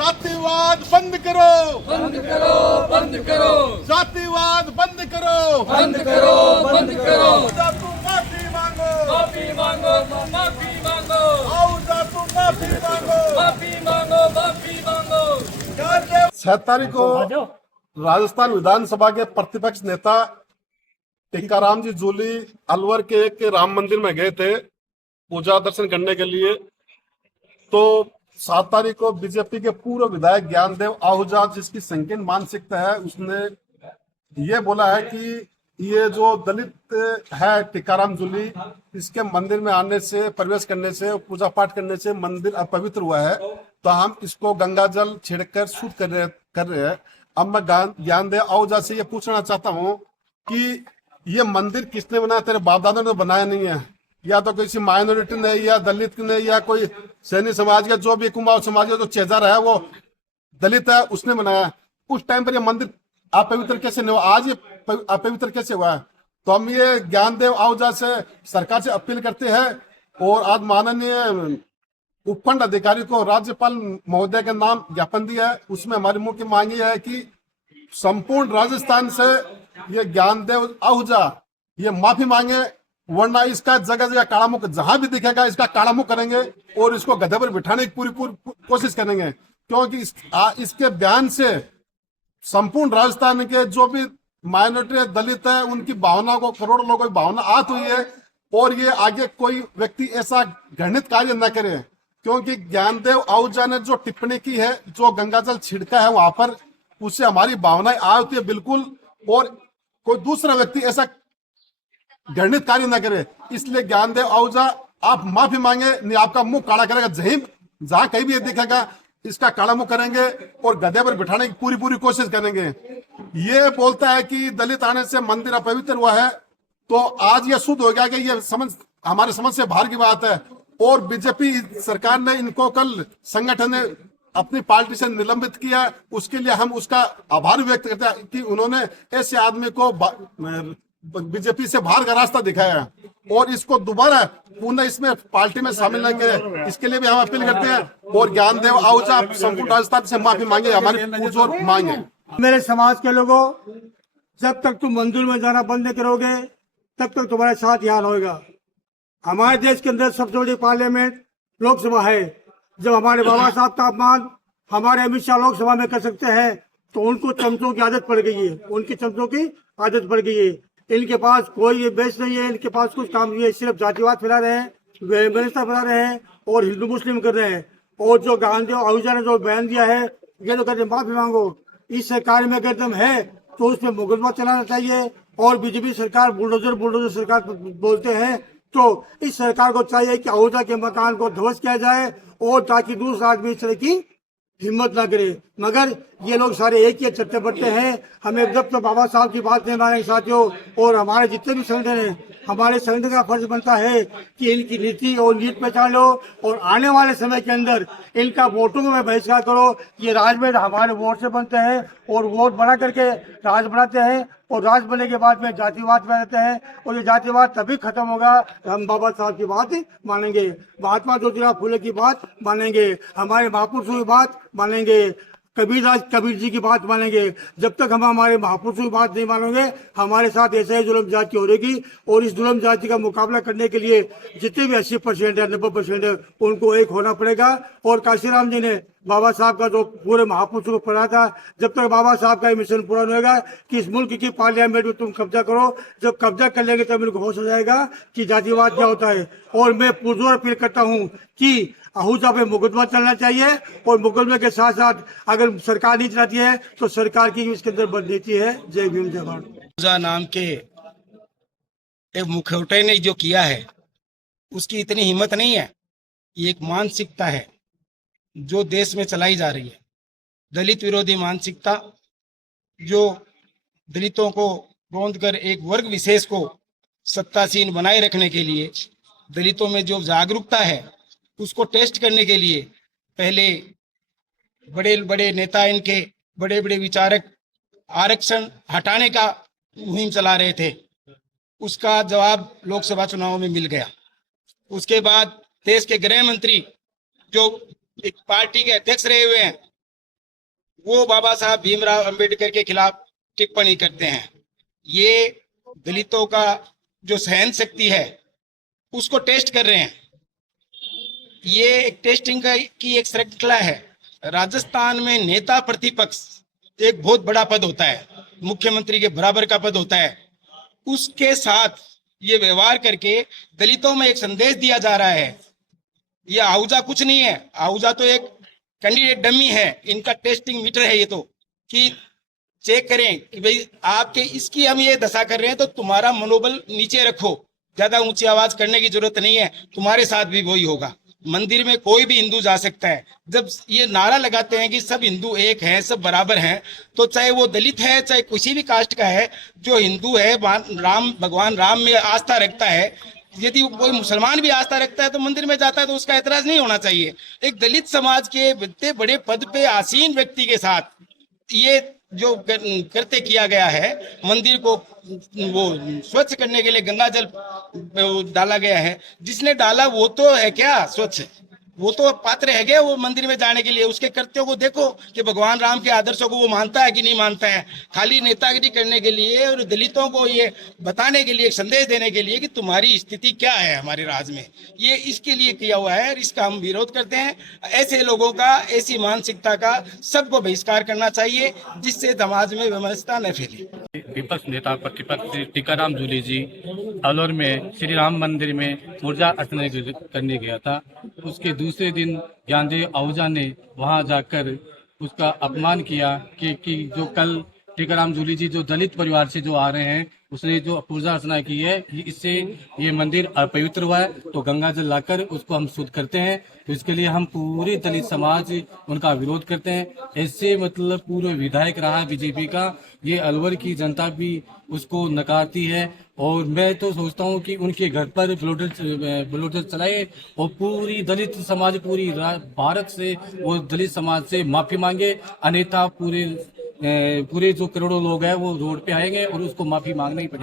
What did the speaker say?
जातिवाद बंद करो, बंद करो, बंद करो, जातिवाद बंद करो, बंद करो, बंद करो। जातु माफी मांगो, माफी मांगो, माफी मांगो, आओ जातु माफी मांगो। माफी मांगो, माफी मांगो। 7 तारीख को राजस्थान विधानसभा के प्रतिपक्ष नेता टीकाराम जी जूली अलवर के एक राम मंदिर में गए थे पूजा दर्शन करने के लिए। तो 7 तारीख को बीजेपी के पूर्व विधायक ज्ञानदेव आहूजा, जिसकी संकीर्ण मानसिकता है, उसने ये बोला है कि ये जो दलित है टीकाराम जूली, इसके मंदिर में आने से, प्रवेश करने से, पूजा पाठ करने से मंदिर अपवित्र हुआ है, तो हम इसको गंगा जल छिड़कर शुद्ध कर रहे हैं। अब मैं ज्ञानदेव आहूजा से ये पूछना चाहता हूँ कि ये मंदिर किसने बनाया? तेरे बाप दादा ने तो बनाया नहीं है, या तो किसी माइनॉरिटी ने, या दलित ने, या कोई सैनी समाज का, जो भी कुमाऊं समाज का जो चेजार है वो दलित है, उसने बनाया। उस टाइम पर ये मंदिर अपवित्र कैसे नहीं हुआ? आज ये अपवित्र कैसे हुआ है? तो हम ये ज्ञानदेव आहूजा से, सरकार से अपील करते हैं और आज माननीय उपखंड अधिकारी को राज्यपाल महोदय के नाम ज्ञापन दिया है। उसमें हमारी मुख्य मांग यह है कि संपूर्ण राजस्थान से ये ज्ञानदेव आहूजा ये माफी मांगे, वरना इसका जगह जगह काला मुख जहां भी दिखेगा इसका काला मुख करेंगे और इसको गधे पर बिठाने की पूरी कोशिश करेंगे। क्योंकि इसके बयान से संपूर्ण राजस्थान के जो भी माइनॉरिटी दलित है, उनकी भावना को, करोड़ों लोगों की भावना आहत हुई है। और ये आगे कोई व्यक्ति ऐसा घृणित कार्य न करे, क्योंकि ज्ञानदेव आहूजा ने जो टिप्पणी की है, जो गंगाजल छिड़का है वहां पर, उससे हमारी भावनाएं आहत है बिल्कुल। और कोई दूसरा व्यक्ति ऐसा घृणित कार्य न करे, इसलिए ज्ञानदेव आहूजा आप माफी मांगे, नहीं आपका मुंह काला करेगा। जहां कहीं भी ये दिखेगा इसका काला मुंह करेंगे और गधे पर बिठाने की पूरी कोशिश करेंगे। ये बोलता है कि दलित आने से मंदिर अपवित्र हुआ है, तो आज ये शुद्ध हो गया कि ये हमारे समझ से बाहर की बात है। और बीजेपी सरकार ने इनको कल संगठन ने अपनी पार्टी से निलंबित किया, उसके लिए हम उसका आभार व्यक्त करते हैं कि उन्होंने ऐसे आदमी को बीजेपी से बाहर का रास्ता दिखाया और इसको दोबारा पुनः इसमें पार्टी में शामिल न करें, इसके लिए भी हम अपील करते हैं। और ज्ञानदेव आहूजा संपूर्ण राजस्थान से माफी मांगे, हमारी पुरजोर मांग है। मेरे समाज के लोगों, जब तक तुम मंदिर में जाना बंद नहीं करोगे तब तक तुम्हारे साथ यहाँ होगा। हमारे देश के अंदर सबसे बड़ी पार्लियामेंट लोकसभा है। जब हमारे बाबा साहब का अपमान हमारे अमित शाह लोकसभा में कर सकते हैं, तो उनको चमचों की आदत पड़ गई है, उनकी चमचों की आदत पड़ गई है। इनके पास कोई ये बेस नहीं है, इनके पास कुछ काम नहीं है, सिर्फ जातिवाद फैला रहे हैं, व्यवस्था फैला रहे हैं और हिंदू मुस्लिम कर रहे हैं। और जो ज्ञानदेव आहूजा ने जो बयान दिया है, ये तो कहते माफी मांगो। इस सरकार में अगर दम है तो उसमें मुकदमा चलाना चाहिए। और बीजेपी सरकार बुलडोजर सरकार बोलते हैं, तो इस सरकार को चाहिए कि आहूजा के मकान को ध्वस्त किया जाए और ताकि दूसरा आदमी इस तरह की हिम्मत ना करे। मगर ये लोग सारे एक ही चट्टे बट्टे हैं। हमें जब तो बाबा साहब की बात नहीं मानेंगे साथियों। और हमारे जितने भी संगठन हैं, हमारे संगठन का फर्ज बनता है कि इनकी नीति और नीति पहचान लो और आने वाले समय के अंदर इनका वोटों में बहिष्कार करो। ये राज में हमारे वोट से बनते हैं और वोट बना करके राज बनाते हैं और राज बनने के बाद में जातिवाद बनाते हैं। और ये जातिवाद तभी खत्म होगा हम बाबा साहब की बात मानेंगे, महात्मा ज्योतिराव फुले की बात मानेंगे, हमारे महापुरुषों की बात मानेंगे, कबीर जी की बात मानेंगे। जब तक हम हमारे महापुरुषों की बात नहीं मानेंगे, हमारे साथ ऐसे ही जुल्म जाति हो रहेगी। और इस जुल्म जाति का मुकाबला करने के लिए जितने भी 80% है, 90% है, उनको एक होना पड़ेगा। और काशीराम जी ने बाबा साहब का जो पूरे महापुरुषों को पढ़ा था, जब तक बाबा साहब का मिशन पूरा नहीं होगा कि इस मुल्क की पार्लियामेंट में तुम कब्जा करो, जब कब्जा कर लेंगे तब इनको होश हो जाएगा कि जातिवाद क्या होता है। और मैं पुरजोर अपील करता हूँ कि आहूजा पे मुकदमा चलना चाहिए और मुकदमे के साथ साथ अगर सरकार नहीं चलाती है तो सरकार की इसके अंदर बदनीति है। जय भीम जय भारत। आहूजा नाम के एक मुखौटे ने जो किया है उसकी इतनी हिम्मत नहीं है। ये एक मानसिकता है जो देश में चलाई जा रही है, दलित विरोधी मानसिकता, जो दलितों को रोंद कर एक वर्ग विशेष को सत्तासीन बनाए रखने के लिए, दलितों में जो जागरूकता है उसको टेस्ट करने के लिए पहले बड़े बड़े नेता, इनके बड़े बड़े विचारक आरक्षण हटाने का मुहिम चला रहे थे। उसका जवाब लोकसभा चुनाव में मिल गया। उसके बाद देश के गृह मंत्री जो एक पार्टी के अध्यक्ष रहे हुए हैं, वो बाबा साहब भीमराव अंबेडकर के खिलाफ टिप्पणी करते हैं। ये दलितों का जो सहन शक्ति है उसको टेस्ट कर रहे हैं। ये एक टेस्टिंग की एक श्रृंखला है। राजस्थान में नेता प्रतिपक्ष एक बहुत बड़ा पद होता है, मुख्यमंत्री के बराबर का पद होता है। उसके साथ ये व्यवहार करके दलितों में एक संदेश दिया जा रहा है। ये आहूजा कुछ नहीं है, आहूजा तो एक कैंडिडेट डमी है। इनका टेस्टिंग मीटर है ये तो, कि चेक करें कि भाई आपके इसकी हम ये दशा कर रहे हैं तो तुम्हारा मनोबल नीचे रखो, ज्यादा ऊंची आवाज करने की जरूरत नहीं है, तुम्हारे साथ भी वही होगा। मंदिर में कोई भी हिंदू जा सकता है। जब ये नारा लगाते हैं कि सब हिंदू एक हैं, सब बराबर हैं, तो चाहे वो दलित है चाहे किसी भी कास्ट का है, जो हिंदू है भगवान राम में आस्था रखता है, यदि कोई मुसलमान भी आस्था रखता है तो मंदिर में जाता है तो उसका एतराज नहीं होना चाहिए। एक दलित समाज के इतने बड़े पद पे आसीन व्यक्ति के साथ ये जो करते किया गया है, मंदिर को वो स्वच्छ करने के लिए गंगा जल डाला गया है, जिसने डाला वो तो है क्या स्वच्छ, वो तो पात्र है क्या वो मंदिर में जाने के लिए? उसके कृत्यों को देखो कि भगवान राम के आदर्शों को वो मानता है कि नहीं मानता है। खाली नेतागिरी करने के लिए और दलितों को ये बताने के लिए, एक संदेश देने के लिए कि तुम्हारी स्थिति क्या है हमारे राज्य में, ये इसके लिए किया हुआ है और इसका हम विरोध करते हैं। ऐसे लोगों का, ऐसी मानसिकता का सबको बहिष्कार करना चाहिए, जिससे समाज में व्यवस्था न फैले। विपक्ष नेता प्रतिपक्ष टीकाराम जूली जी अलवर में श्री राम मंदिर में पूजा अर्चना करने गया था। उसके दूसरे दिन ज्ञानदेव आहूजा ने वहां जाकर उसका अपमान किया कि जो कल टीकाराम जूली जी जो दलित परिवार से जो आ रहे हैं, उसने जो पूजा अर्चना की है, इससे ये मंदिर अपवित्र हुआ है, तो गंगा जल लाकर उसको हम शुद्ध करते हैं। तो इसके लिए हम पूरी दलित समाज उनका विरोध करते हैं। ऐसे मतलब पूर्व विधायक रहा बीजेपी का, ये अलवर की जनता भी उसको नकारती है। और मैं तो सोचता हूँ कि उनके घर पर बुलडोजर चलाए और पूरी दलित समाज, पूरी भारत से वो दलित समाज से माफी मांगे, अन्यथा पूरे जो करोड़ों लोग हैं वो रोड पे आएंगे और उसको माफी मांगना ही पड़ेगी।